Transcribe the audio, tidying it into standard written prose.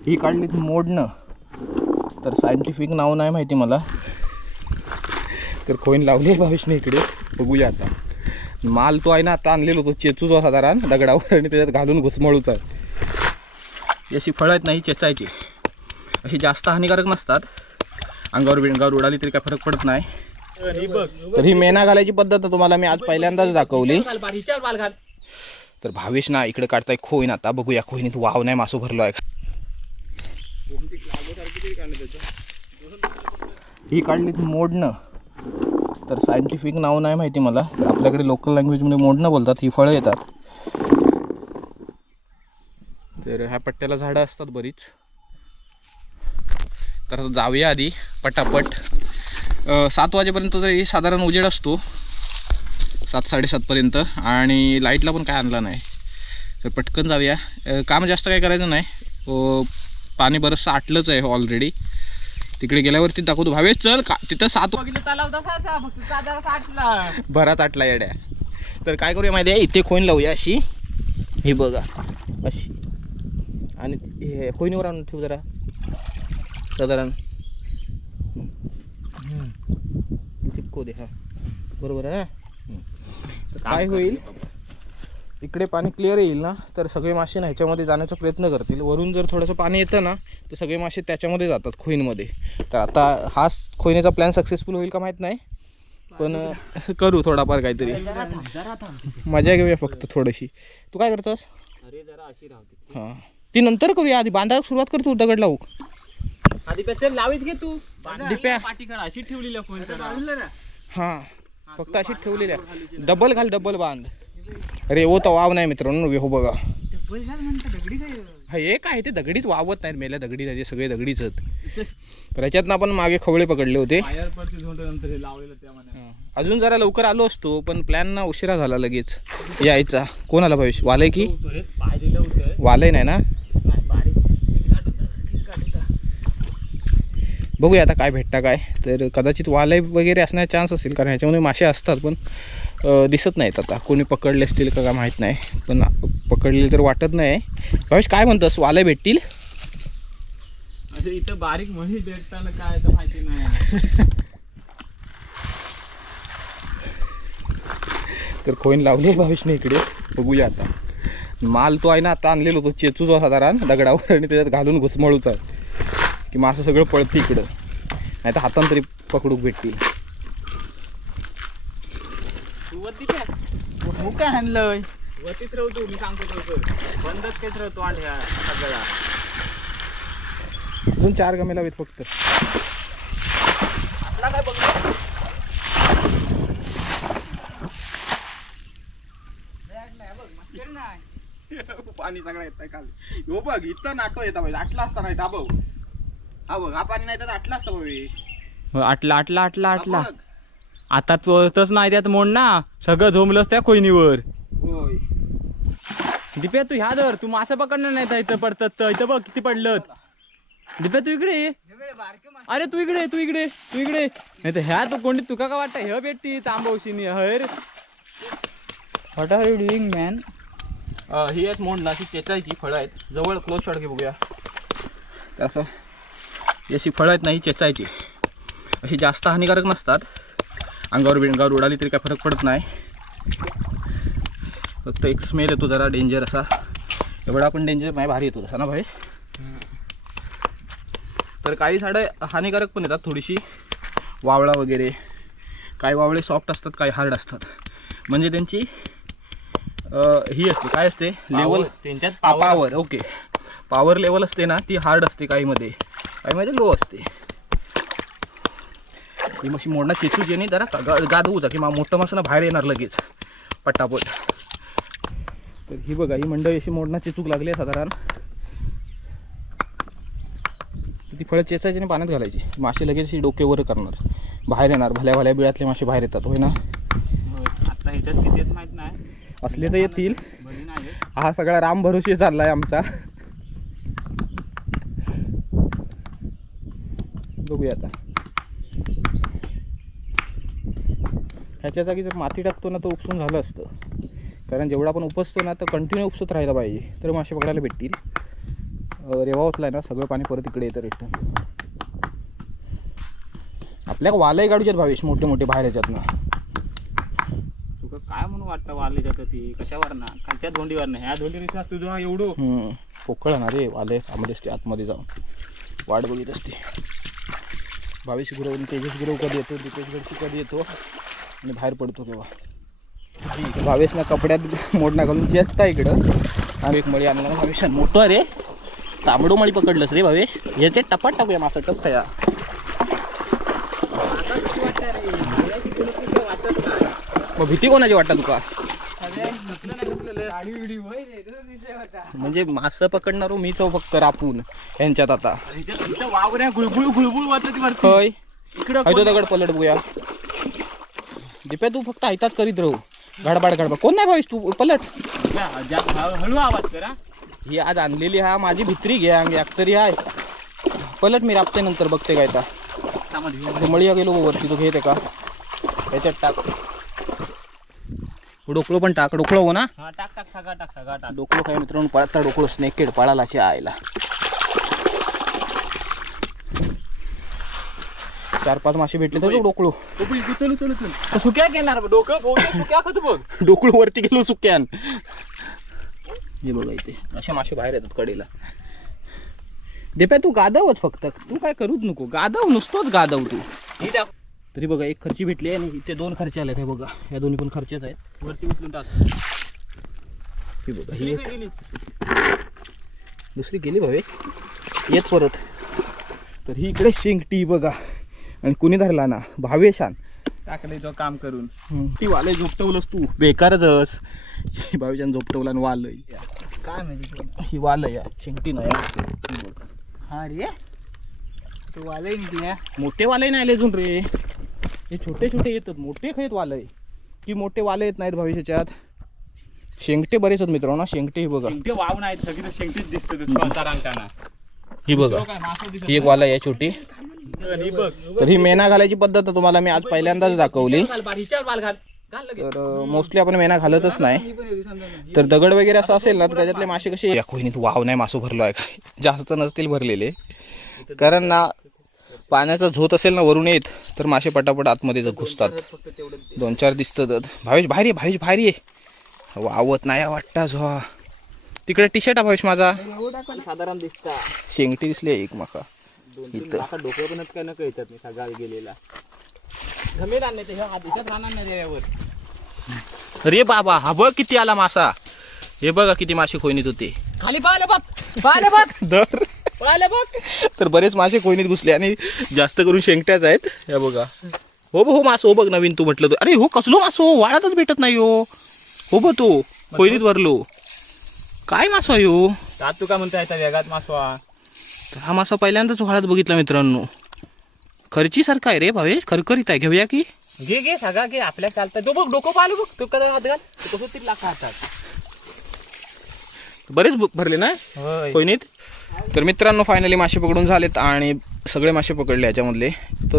ही काढली मोडणं, तर सायंटिफिक नाव नाही माहिती मला. तर खोईन लावली भावेशने इकडे, बघूया आता. माल तो आहे ना, आता आणलेलो तो चेचूच साधारण दगडावर, आणि त्याच्यात घालून घुसमळूच आहे. अशी फळं आहेत नाही चेचायची, अशी जास्त हानिकारक नसतात. अंगावर बिंगावर उडाली तरी काय फरक पडत नाही. तर ही मेना घालायची पद्धत तुम्हाला मी आज पहिल्यांदाच दाखवली. तर भावेश ना इकडे काढताय खोईन. आता बघूया खोईनीत वाव नाही मासू भरलो आहे. ही काढली मोडणं, तर सायंटिफिक नाव नाही माहिती मला. तर आपल्याकडे लोकल लँग्वेजमध्ये मोडणं बोलतात. ही फळं येतात. तर ह्या पट्ट्याला झाडं असतात बरीच. तर जाऊया आधी पटापट. 7 वाजेपर्यंत तरी साधारण उजेड असतो, 7-7:30पर्यंत, आणि लाईटला पण काय आणला नाही. तर पटकन जाऊया. काम जास्त काय करायचं नाही. पाणी बरंचसं आटलंच आहे ऑलरेडी. तिकडे गेल्यावरती दाखवतो. भावेश चल का तिथं 7 भरात आटला येड्या. तर काय करूया माहिती आहे, इथे खोईन लावूया अशी. ही बघा अशी, आणि हे खोईनीवर आणून ठेवू जरा साधारण. चिपको दे. हा बरोबर आहे ना. तर काय होईल, इकडे पाणी क्लिअर येईल ना, तर सगळे मासे ना ह्याच्यामध्ये जाण्याचा प्रयत्न करतील. वरून जर थोडंसं पाणी येतं ना, तर सगळे मासे त्याच्यामध्ये जातात खोईनमध्ये. तर आता हा खोईनेचा प्लॅन सक्सेसफुल होईल का माहीत नाही, पण करू थोडाफार काहीतरी. मजा घेऊया फक्त थोडीशी. तू काय करतोस? हां, ती नंतर करूया. आधी बांधायला सुरुवात कर. तू दगड लावू आधी पेचर लावीत घे तू. दिप्या पाठी कर अशी ठेवलेली फोन कर. हां, फक्त अशी ठेवलेली आहे. डबल घाल, डबल बांध. अरे वो तर वाव नाही मित्रांनो. हो बघा, हे काय ते दगडीच वावत नाहीत. मेल्या दगडी त्याचे सगळे दगडीच आहेत. तर ह्याच्यातनं आपण मागे खवळे पकडले होते. अजून जरा लवकर आलो असतो, पण प्लॅन ना उशिरा झाला लगेच यायचा. कोण आला भविष्य? वालय की वालय नाही ना. बघूया आता काय भेटता काय. तर कदाचित वालय वगैरे असण्याचा चान्स असेल, कारण ह्याच्यामध्ये मासे असतात पण दिसत नाहीत. आता कोणी पकडले असतील का काय माहीत नाही, पण पकडले तर वाटत नाही. भावेश काय म्हणतोस, वालय भेटतील? इथं बारीक म्हशी भेटताना काय तर माहिती नाही. तर खोईन लावली भावेशने इकडे, बघूया आता. माल तो आहे ना, आता आणलेलो तो चेचूच साधारण दगडावर, आणि त्याच्यात घालून घुसमळूच आहे की मासं सगळं पळतं इकडं. नाही तर हातान तरी पकडूक भेटतील. मुका हाणलंय वतीत राहतो. मी सांगतो बंदच केच राहतो. आणि सगळ्या अजून 4 गमे लावेत फक्त. काय बघ पाणी सगळं येत काल. हो बघ इथं नाटो येता पाहिजे. आटला असता नाही दाबव. हा बघ, हा पाणी नाही तर आटला असता भाऊ. आटला आटला आटला आटला. आता तोच नाही त्यात मोड ना, सगळं झोंबलंच त्या खोईनीवर. होय दिप्या तू ह्या धर. तू मासे पकडणार नाही इथं पडतात. इथं बघ किती पडलं. दिप्या तू इकडे ये. अरे तू इकडे तू इकडे तू इकडे. नाही तर ह्या तू कोणती तुका का वाटतं हे भेटती तांबवशीनी हर. What are you doing man? ही आहेत मोडणं, अशी चेचायची फळं आहेत. जवळ क्लोज शॉट घे बघूया. तर असं अशी फळं आहेत नाही चेचायची, अशी जास्त हानिकारक नसतात. अंगावर बिंगावर उडाली तरी काय फरक पडत नाही. फक्त एक स्मेल येतो जरा डेंजर असा. एवढा पण डेंजर नाही, भारी येतो तसा ना भाई. तर काही झाडं हानिकारक पण येतात थोडीशी. वावळा वगैरे. काही वावळे सॉफ्ट असतात, काही हार्ड असतात. म्हणजे त्यांची ही असते काय असते लेवल त्यांच्यात पॉवर. ओके, पॉवर लेवल असते ना, ती हार्ड असते काहीमध्ये, काहीमध्ये लो असते. ही मशी मोडणं चेचूची आणि जरा गादवूचा की मोठं मासं बाहेर येणार लगेच पटापट. तर ही बघा, ही मंडळी अशी मोडणं चेचूक लागली आहे साधारण. ती फळं चेचायची आणि पाण्यात घालायची. मासे लगेच अशी डोकेवर करणार, बाहेर येणार. भल्या भल्या बिळातले मासे बाहेर येतात होय ना. आता ह्याच्यात किती येत माहित नाही, असले तर येतील. हा सगळा राम भरोसे चाललाय आमचा. बघूया आता. ह्याच्या जागी जर माती टाकतो ना, तर उपसून झालं असतं. कारण जेवढा आपण उपसतो ना, तर कंटिन्यू उपसत राहायला पाहिजे, तर मासे पकडायला भेटतील. रेवा उचलाय ना सगळं पाणी परत इकडे येतं रिटर्न. आपल्या वालही काढूच्यात भावेश मोठे मोठे बाहेर याच्यात ना. तुका काय म्हणून वाटतं वाले जातं ती कशावर ना खालच्या धोंडीवर ना ह्या धोंडीवर तुझं एवढं पोकळ ना रे वाले आतमध्ये असते आतमध्ये जाऊन वाट बघित असते. भावेश गुरव तेजस गुरव कधी येतो दीपेश गडची कधी येतो आणि बाहेर पडतो केव्हा. भावेश ना कपड्यात मोडणा घालून चेसता इकडं. आणि एक मळी आणला ना भावेश मोठं रे तांबडो मळी पकडलंस रे भावेश. याचे टपाट टाकूया मासा टप खाया. मग भीती कोणाची वाटतं तुका? म्हणजे मासं पकडणार मीच फक्त रापून यांच्यात आता वावऱ्या गुळगुळ गुळगुळ वाटत खय इकडं तो दगड पलट बघूया. दिप्या तू फक्त ऐतात करीत राहू गडबड गडबड. कोण नाही भावीस तू पलट. हळू आवाज करा. ही आज आणलेली हा माझी भित्री घ्या एक तरी आहे. पलट मी राबते नंतर बघते काय आता. मळीया गेलो वरती तो घेते का याच्यात टाक. डोकळो पण टाक. डोकळो हो ना टाक टाक सगळा टाक सगळा टाक. डोकळो काय मित्रांनो पळता डोकळो स्नेकेड पळाला आयला. 4-5 मासे भेटले तर डोकळो चल चल चल सुक्या घेणार डोकं सुक्या खातो बघ. डोकळो वरती गेलो सुक्यान. हे बघा इथे असे मासे बाहेर येतात कडेला. देप्या तू गादावच फक्त तू काय करूच नको. गादाव नुसतोच गादाव तू. तरी बघा एक खर्ची भेटली आणि इथे 2 खर्चे आले. हे बघा या दोन्ही पण खर्चेच आहेत. वरती उचलून टाक. ही बघा ही एक दुसरी गेली भावे येत परत. तर ही इकडे शेंगटी बघा आणि कुणी धरला ना भावेशान टाकले तो काम करून. ती वालय झोपटवलंस तू बेकारच. भावेशान झोपटवला आणि वालय काय म्हणजे ही वालय शेंगटी नाही. हा रे तू वाले निघल्या. मोठे वालय नाही आले अजून रे. हे छोटे छोटे येतात मोठे खायत वालय की मोठे वाले येत नाहीत भविष्याच्यात. शेंगटे बरेच आहेत मित्रांनो. शेंगटे ही बघा शेंगटे वाव नाही सगळी शेंगटीच दिसतात. ही बघा ही एक वाला आहे छोटी. तर ही मेना घालायची पद्धत तुम्हाला मी आज पहिल्यांदाच दाखवली. तर मोस्टली आपण मेना घालतच नाही. तर दगड वगैरे असं असेल ना तर त्याच्यातले मासे कसे या कोहिनीत वाव नाही मासो भरलो आहे काय जास्त नसतील भरलेले. कारण ना पाण्याचा झोत असेल ना वरून येत तर मासे पटापट आतमध्ये घुसतात. 2-4 दिसतात. भावेश बाहेर ये भावेश बाहेर ये. वावत नाही वाटता झो. तिकडे टी शर्ट भावेश माझा साधारण दिसता. शेंगटी दिसली एक माका इथं. डोकं पण काय न कळतात मी सगळा गेलेला. जमेल आणले ते आधीच्याच राहणार नाही रेव्यावर. अरे बाबा हा बघ किती आला मासा. हे बघा किती मासे खोईनीत होते. खाली पाहिले बघ दर तर बरेच मासे कोयनीत घुसले आणि जास्त करून शेंगट्याच आहेत. हे बघा हो मासो हो बघ नवीन तू म्हटलं. अरे हो कसलो मासो वाळातच भेटत नाही हो बघ तो कोयनीत भरलो. काय मासो आहे हो. तू काय म्हणता येतात वेगात मासवा. हा मासा पहिल्यांदाच वाळात बघितला मित्रांनो. खर्ची सारखा आहे रे भावेश. खरखरीत आहे. घेऊया की घे सगळा घे आपल्या चालतंय. तो बघ डोकं पाहिलं बघ तू कदा हात घाल कसं तरी लाख हातात. बरेच भरले ना कोयनीत. तर मित्रांनो फायनली मासे पकडून झालेत आणि सगळे मासे पकडले याच्यामधले.